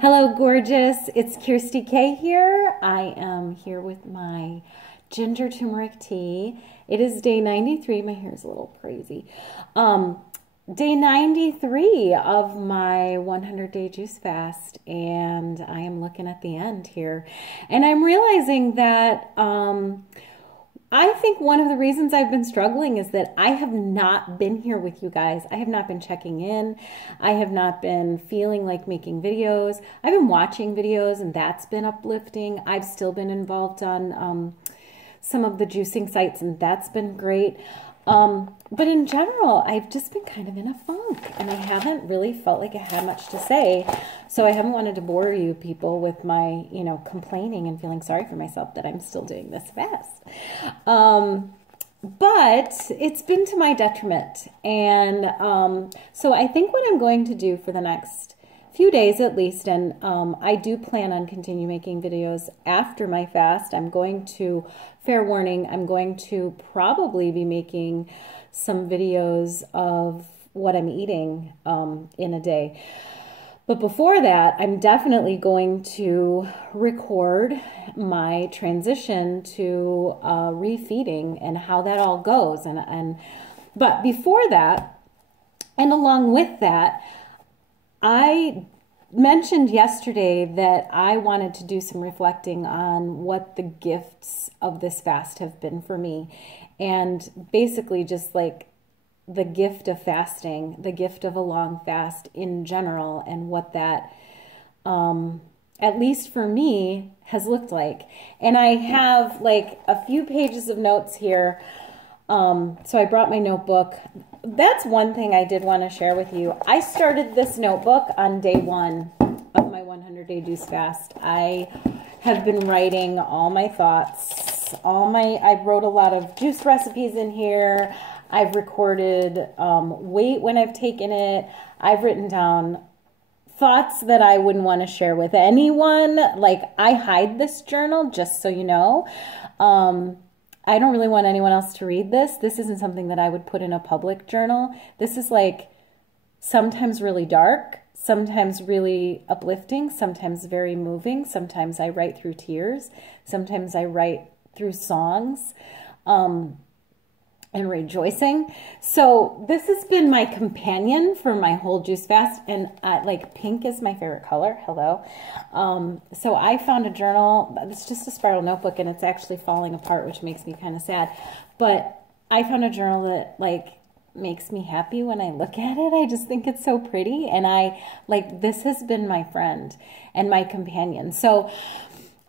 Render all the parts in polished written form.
Hello, gorgeous. It's Kirsty K here. I am here with my ginger turmeric tea. It is day 93. My hair is a little crazy. Day 93 of my 100-day juice fast, and I am looking at the end here. And I'm realizing that I think one of the reasons I've been struggling is that I have not been here with you guys. I have not been checking in. I have not been feeling like making videos. I've been watching videos and that's been uplifting. I've still been involved on some of the juicing sites and that's been great. But in general, I've just been kind of in a funk and I haven't really felt like I had much to say. So I haven't wanted to bore you people with my, complaining and feeling sorry for myself that I'm still doing this fast. But it's been to my detriment. And so I think what I'm going to do for the next few days at least, and I do plan on continue making videos after my fast. I'm going to, fair warning, I'm going to probably be making some videos of what I'm eating in a day. But before that, I'm definitely going to record my transition to refeeding and how that all goes. But before that, and along with that, I mentioned yesterday that I wanted to do some reflecting on what the gifts of this fast have been for me. And basically just like the gift of fasting, the gift of a long fast in general, and what that, at least for me, has looked like. And I have like a few pages of notes here. So I brought my notebook. That's one thing I did want to share with you. I started this notebook on day 1 of my 100-day juice fast. I have been writing all my thoughts, I wrote a lot of juice recipes in here. I've recorded weight when I've taken it. I've written down thoughts that I wouldn't want to share with anyone. Like, I hide this journal, just so you know. I don't really want anyone else to read this. This isn't something that I would put in a public journal. This is like sometimes really dark, sometimes really uplifting, sometimes very moving. Sometimes I write through tears. Sometimes I write through songs and rejoicing. So this has been my companion for my whole juice fast, and like pink is my favorite color. Hello. So I found a journal. It's just a spiral notebook and it's actually falling apart, which makes me kind of sad. But I found a journal that like makes me happy when I look at it. I just think it's so pretty, and this has been my friend and my companion. So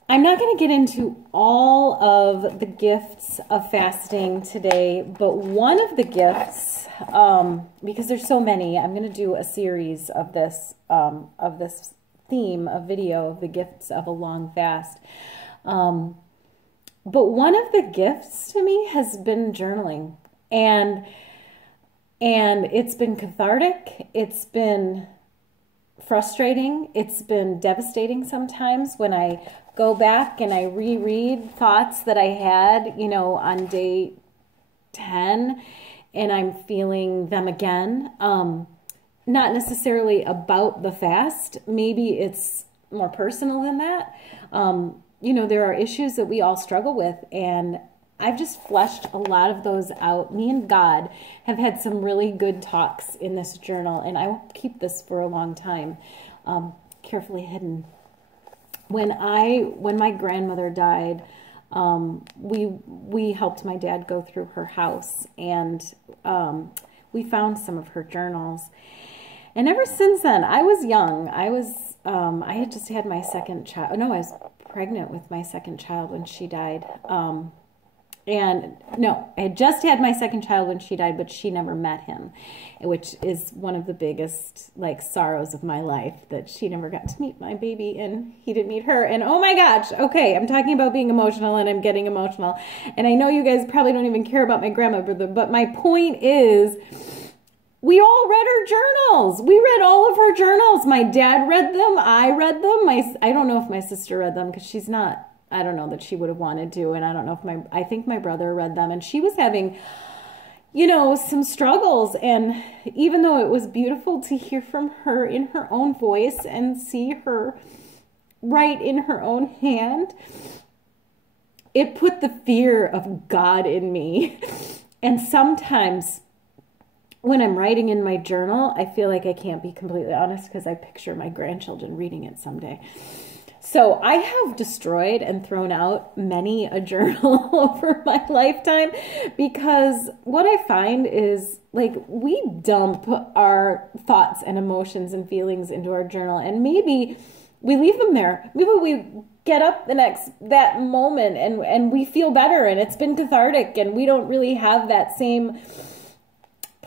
I'm not going to get into all of the gifts of fasting today, but one of the gifts, because there's so many, I'm going to do a series of this theme of video of the gifts of a long fast. But one of the gifts to me has been journaling, and it's been cathartic. It's been frustrating. It's been devastating sometimes when I go back and I reread thoughts that I had, on day 10, and I'm feeling them again. Not necessarily about the fast. Maybe it's more personal than that. There are issues that we all struggle with, and I've just fleshed a lot of those out. Me and God have had some really good talks in this journal, and I will keep this for a long time, carefully hidden. When my grandmother died, we helped my dad go through her house, and we found some of her journals. And ever since then, I was young. I had just had my second child. No, I was pregnant with my second child when she died. And no, I had just had my second child when she died, but she never met him, which is one of the biggest sorrows of my life, that she never got to meet my baby and he didn't meet her. And oh my gosh, okay, I'm talking about being emotional and I'm getting emotional. And I know you guys probably don't even care about my grandmother, but my point is, we all read her journals. We read all of her journals. My dad read them. I read them. I don't know if my sister read them because she's not, I don't know that she would have wanted to. And I don't know if I think my brother read them. And she was having you know, some struggles. And even though it was beautiful to hear from her in her own voice and see her write in her own hand, it put the fear of God in me. And sometimes when I'm writing in my journal, I feel like I can't be completely honest because I picture my grandchildren reading it someday. So I have destroyed and thrown out many a journal over my lifetime, because what I find is, like, we dump our thoughts and emotions and feelings into our journal, and maybe we leave them there. Maybe we get up that moment and we feel better and it's been cathartic and we don't really have that same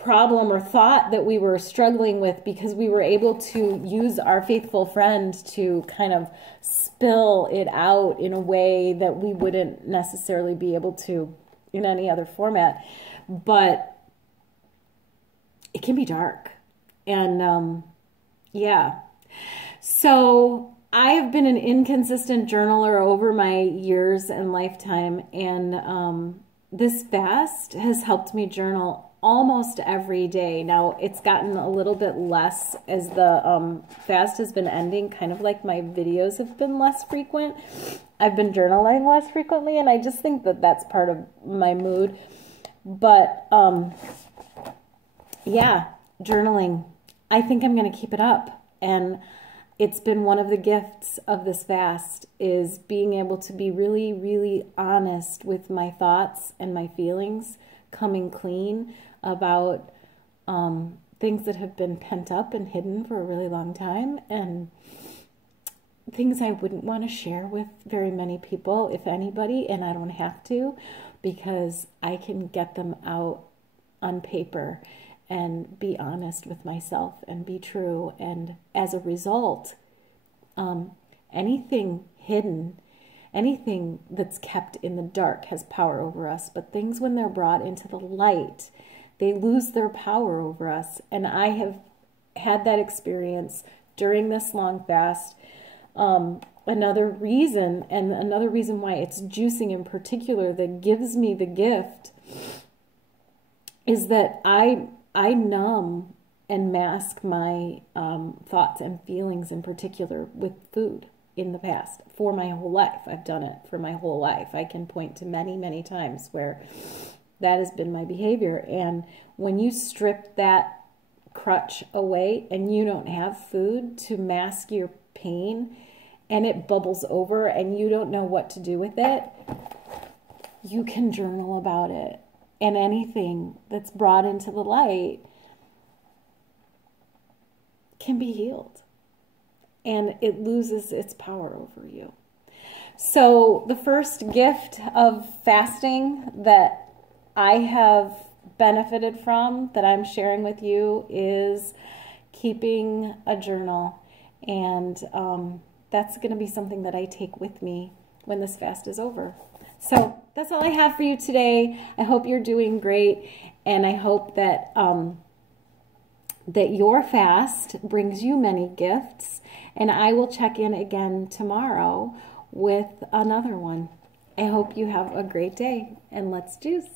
problem or thought that we were struggling with, because we were able to use our faithful friend to kind of spill it out in a way that we wouldn't necessarily be able to in any other format. But it can be dark. And yeah. So I have been an inconsistent journaler over my years and lifetime. And this fast has helped me journal almost every day. Now, it's gotten a little bit less as the fast has been ending, kind of like my videos have been less frequent. I've been journaling less frequently, and I just think that that's part of my mood. But yeah, journaling, I think I'm going to keep it up. And it's been one of the gifts of this fast, is being able to be really, really honest with my thoughts and my feelings, coming clean about things that have been pent up and hidden for a really long time, and things I wouldn't want to share with very many people, if anybody, and I don't have to, because I can get them out on paper and be honest with myself and be true. And as a result, anything hidden, anything that's kept in the dark has power over us. But things, when they're brought into the light, they lose their power over us. And I have had that experience during this long fast. Another reason, and another reason why it's juicing in particular that gives me the gift, is that I numb and mask my thoughts and feelings in particular with food in the past for my whole life. I've done it for my whole life. I can point to many, many times where that has been my behavior. And when you strip that crutch away and you don't have food to mask your pain, and it bubbles over and you don't know what to do with it, you can journal about it. And anything that's brought into the light can be healed, and it loses its power over you. So the first gift of fasting that I have benefited from, that I'm sharing with you, is keeping a journal. And that's going to be something that I take with me when this fast is over. So that's all I have for you today. I hope you're doing great, and I hope that that your fast brings you many gifts, and I will check in again tomorrow with another one. I hope you have a great day, and let's juice.